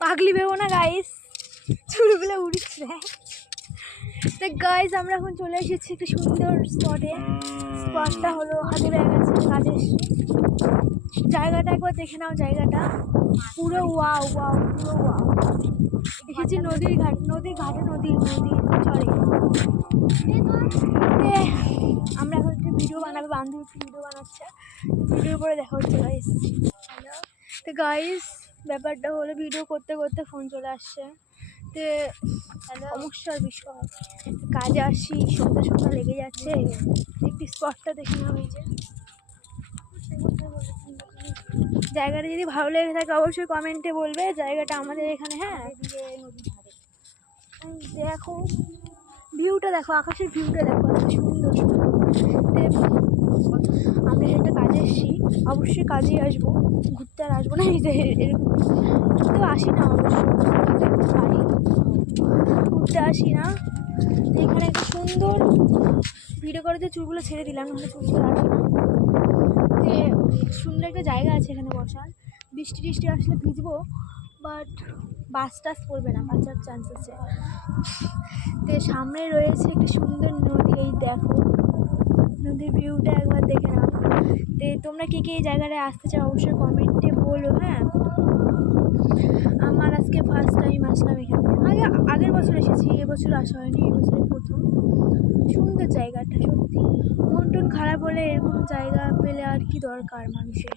পাগলি ভেবো না গাইস, চুলগুলো উড়ছে। তো গাইস আমরা এখন চলে এসেছি একটা সুন্দর স্পটে। স্পটটা হলো হাতে ব্যাগ আছে, কাজে এসেছি। জায়গাটা একবার দেখে নাও, জায়গাটা পুরো ওয়াও ওয়াও, পুরো ওয়াও। এসেছি নদীর ঘাটে, নদী চলে। আমরা এখন একটা ভিডিও বানাবো, বান্ধবী ভিডিও বানাচ্ছে, ভিডিওর পরে দেখা হচ্ছে গাইস। তো গাইস ব্যাপারটা হলো ভিডিও করতে করতে ফোন চলে আসছে। তো সমস্যার বিষয়, কাজে আসি, সন্ধ্যা লেগে যাচ্ছে। একটি স্পটটা দেখে নেওয়া হয়েছে। জায়গাটা যদি ভালো লেগে থাকে অবশ্যই কমেন্টে বলবে। জায়গাটা আমাদের এখানে, হ্যাঁ দেখো ভিউটা দেখো, আকাশের ভিউটা দেখো, সুন্দর সুন্দর। আমরা একটা কাজে এসেছি, অবশ্যই কাজেই আসবো, ঘুরতে আর আসবো না। এই যে এরকম ঘুরতে আসি না, অবশ্যই বাড়ি ঘুরতে আসি না। এখানে একটা সুন্দর ভিডিও করে দিয়ে চুলগুলো ছেড়ে দিলাম, নাহলে চুলগুলো আসি না। সুন্দর একটা জায়গা আছে এখানে বসার। বৃষ্টি টিষ্টি আসলে ভিজবো, বাট বাস টাস পড়বে না, বাঁচার চান্স আছে। তো সামনে রয়েছে একটি সুন্দর নদী, এই দেখো নদীর ভিউটা একবার দেখে নাও। তো তোমরা কে কে এই জায়গাটায় আসতে চাও অবশ্যই কমেন্টে বলো। হ্যাঁ, আমার আজকে ফার্স্ট টাইম আসলাম এখানে। আগের বছর এসেছি, এবছর আসা হয়নি, এবছরের প্রথম। সুন্দর জায়গাটা সত্যি, মন টন খারাপ হলে এরকম জায়গা পেলে আর কি দরকার মানুষের।